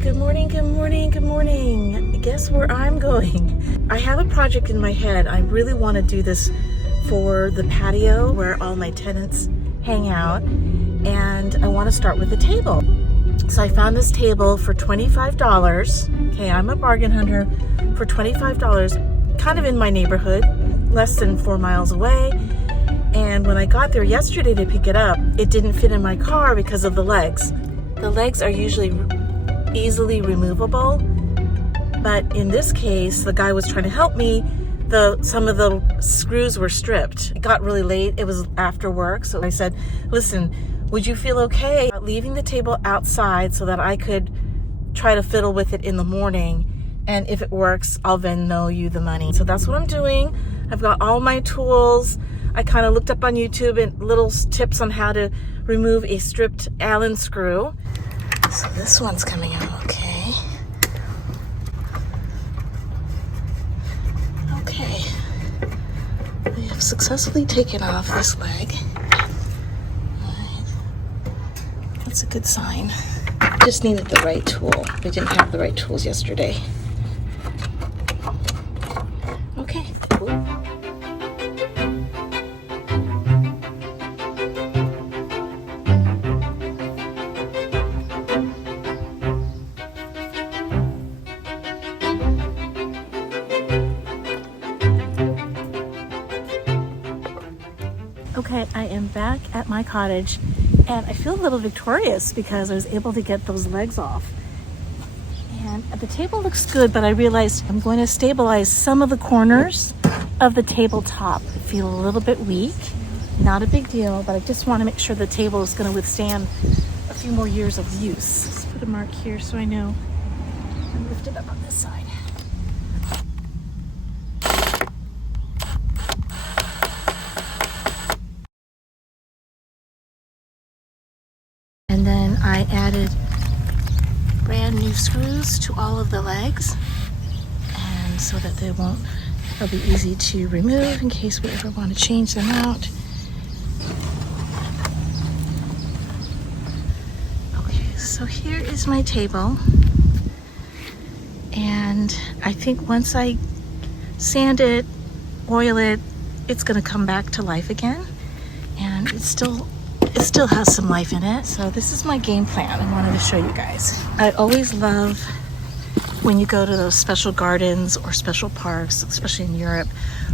good morning, good morning, good morning. Guess where I'm going? I have a project in my head. I really want to do this for the patio where all my tenants hang out, and I want to start with a table. So I found this table for $25. Okay, I'm a bargain hunter. For $25, kind of in my neighborhood, less than 4 miles away. And when I got there yesterday to pick it up, it didn't fit in my car because of the legs. The legs are usually easily removable, but in this case, the guy was trying to help me. Some of the screws were stripped. It got really late. It was after work, so I said, listen, would you feel okay leaving the table outside so that I could try to fiddle with it in the morning? And if it works, I'll Venmo you the money. So that's what I'm doing. I've got all my tools. I kind of looked up on YouTube and little tips on how to remove a stripped Allen screw. So this one's coming out okay. Okay. We have successfully taken off this leg. Alright. That's a good sign. Just needed the right tool. We didn't have the right tools yesterday. Okay. Cool. Okay, I am back at my cottage and I feel a little victorious because I was able to get those legs off. And the table looks good, but I realized I'm going to stabilize some of the corners of the tabletop. I feel a little bit weak, not a big deal, but I just want to make sure the table is going to withstand a few more years of use. Let's put a mark here so I know I'm lifted up on this side. And then I added brand new screws to all of the legs, and so that they'll be easy to remove in case we ever want to change them out. Okay, so here is my table, and I think once I sand it, oil it, it's gonna come back to life again, and it still has some life in it. So this is my game plan I wanted to show you guys. I always love when you go to those special gardens or special parks, especially in Europe,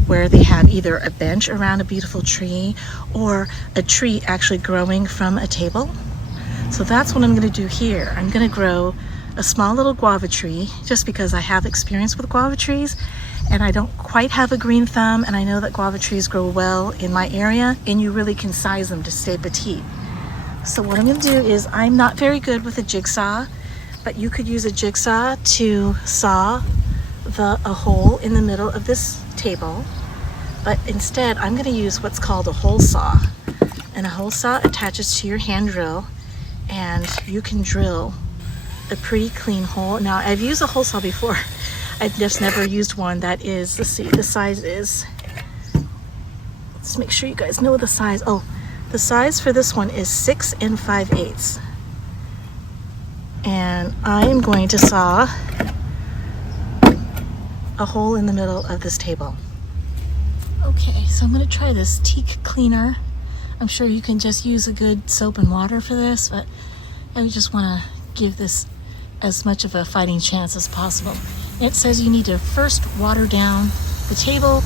where they have either a bench around a beautiful tree or a tree actually growing from a table. So that's what I'm going to do here. I'm going to grow a small little guava tree just because I have experience with guava trees and I don't quite have a green thumb, and I know that guava trees grow well in my area and you really can size them to stay petite. So what I'm going to do is, I'm not very good with a jigsaw, but you could use a jigsaw to saw a hole in the middle of this table. But instead I'm going to use what's called a hole saw, and a hole saw attaches to your hand drill and you can drill a pretty clean hole. Now I've used a hole saw before, I've just never used one that is, let's see, the size is, let's make sure you guys know the size. Oh, the size for this one is 6 5/8. And I am going to saw a hole in the middle of this table. Okay, so I'm going to try this teak cleaner. I'm sure you can just use a good soap and water for this, but I just want to give this as much of a fighting chance as possible. It says you need to first water down the table.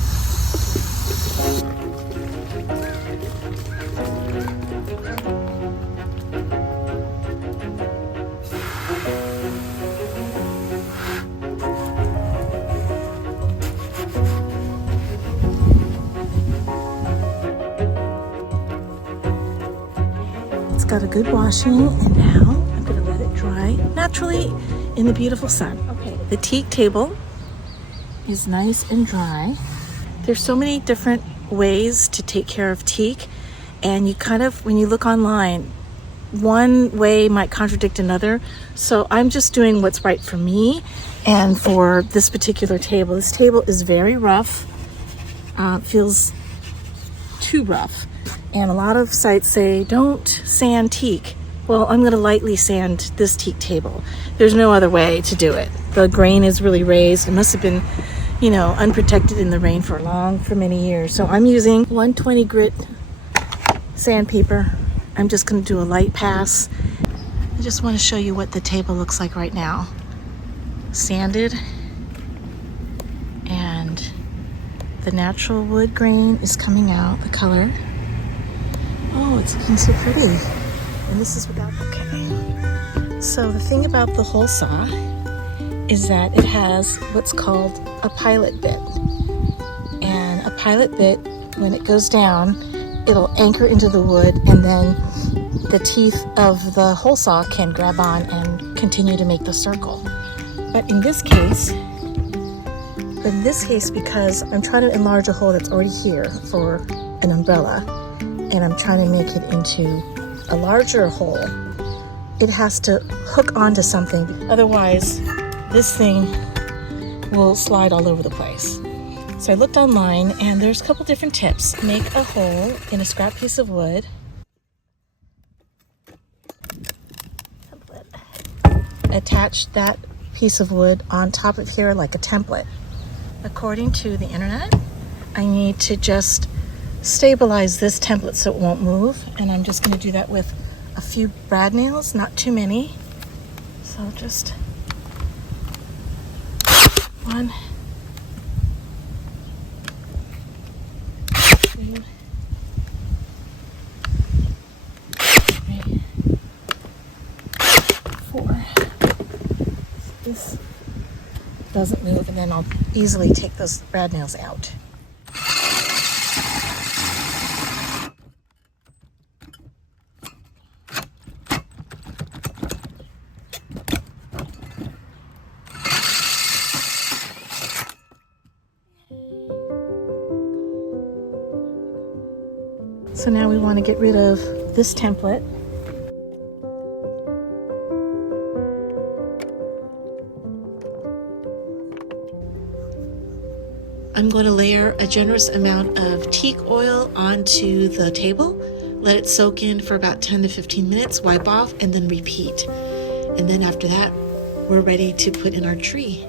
It's got a good washing, and now I'm going to let it dry naturally in the beautiful sun. Okay, the teak table is nice and dry. There's so many different ways to take care of teak, and you kind of, when you look online, one way might contradict another. So I'm just doing what's right for me and for this particular table. This table is very rough, feels too rough. And a lot of sites say don't sand teak Well, I'm going to lightly sand this teak table. There's no other way to do it. The grain is really raised. It must have been, you know, unprotected in the rain for many years. So I'm using 120 grit sandpaper. I'm just going to do a light pass. I just want to show you what the table looks like right now. Sanded, and the natural wood grain is coming out, the color. Oh, it's looking so pretty. And this is without, okay. So the thing about the hole saw is that it has what's called a pilot bit. And a pilot bit, when it goes down, it'll anchor into the wood, and then the teeth of the hole saw can grab on and continue to make the circle. But in this case, because I'm trying to enlarge a hole that's already here for an umbrella, and I'm trying to make it into a larger hole, it has to hook onto something. Otherwise, this thing will slide all over the place. So I looked online, and there's a couple different tips. Make a hole in a scrap piece of wood. Attach that piece of wood on top of here like a template. According to the internet, I need to just stabilize this template so it won't move, and I'm just going to do that with a few brad nails, not too many. So just 1, 2, 3, 4. This doesn't move, and then I'll easily take those brad nails out. So now we want to get rid of this template. I'm going to layer a generous amount of teak oil onto the table, let it soak in for about 10 to 15 minutes, wipe off, and then repeat. And then after that, we're ready to put in our tree.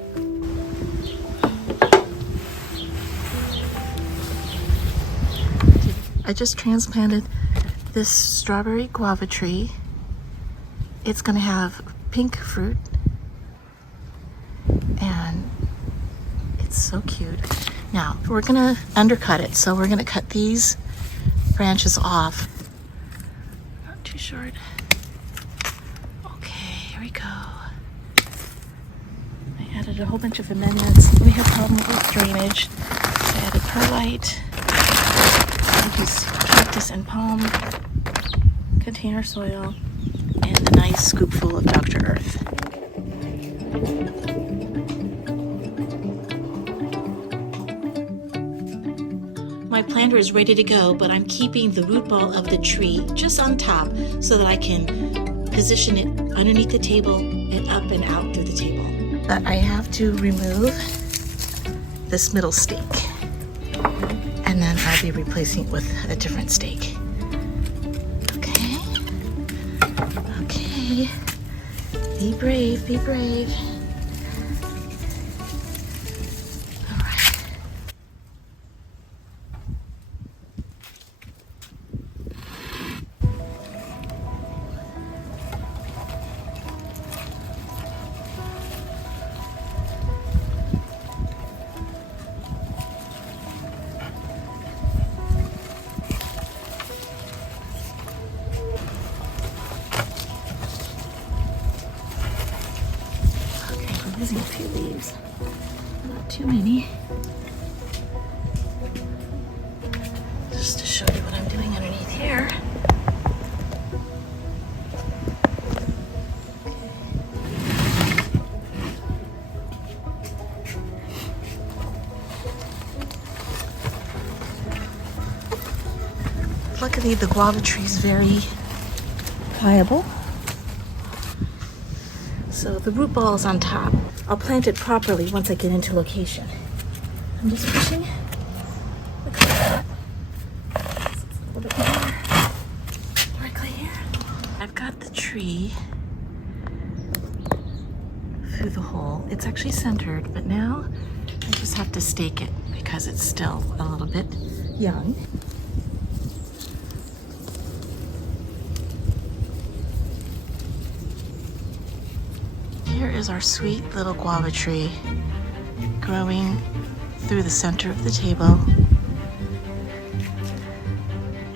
I just transplanted this strawberry guava tree. It's going to have pink fruit, and it's so cute. Now we're going to undercut it, so we're going to cut these branches off. Not too short. Okay, here we go. I added a whole bunch of amendments. We have problems with drainage. I added perlite. I used cactus and palm container soil, and a nice scoopful of Dr. Earth. My planter is ready to go, but I'm keeping the root ball of the tree just on top so that I can position it underneath the table and up and out through the table. But I have to remove this middle stake, and then I'll be replacing it with a different stake. Okay. Okay. Be brave, be brave. All right. Using a few leaves, not too many, just to show you what I'm doing underneath here. Luckily, the guava tree is very pliable. So the root ball is on top. I'll plant it properly once I get into location. I'm just pushing. Look at that. A little bit more. Directly here. I've got the tree tree through the hole. It's actually centered, but now I just have to stake it because it's still a little bit young. Here is our sweet little guava tree growing through the center of the table.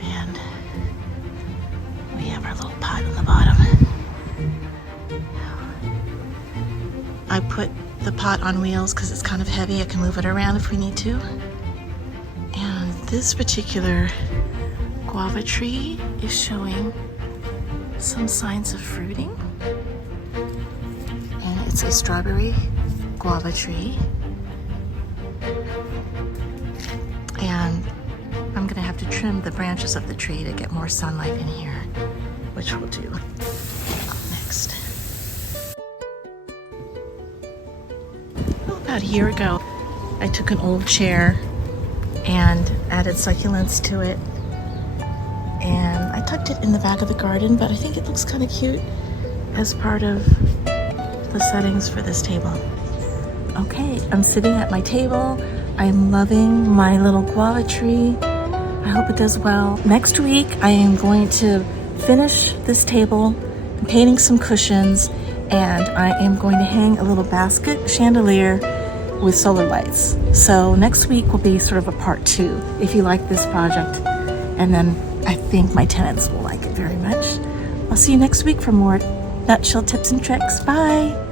And we have our little pot in the bottom. I put the pot on wheels because it's kind of heavy. I can move it around if we need to. And this particular guava tree is showing some signs of fruiting. And it's a strawberry guava tree. And I'm gonna have to trim the branches of the tree to get more sunlight in here, which we'll do next. Well, about a year ago, I took an old chair and added succulents to it. And I tucked it in the back of the garden, but I think it looks kind of cute as part of the settings for this table. Okay, I'm sitting at my table. I'm loving my little guava tree. I hope it does well. Next week, I am going to finish this table, I'm painting some cushions, and I am going to hang a little basket chandelier with solar lights. So next week will be sort of a part 2 if you like this project. And then I think my tenants will like it very much. I'll see you next week for more nutshell tips and tricks. Bye.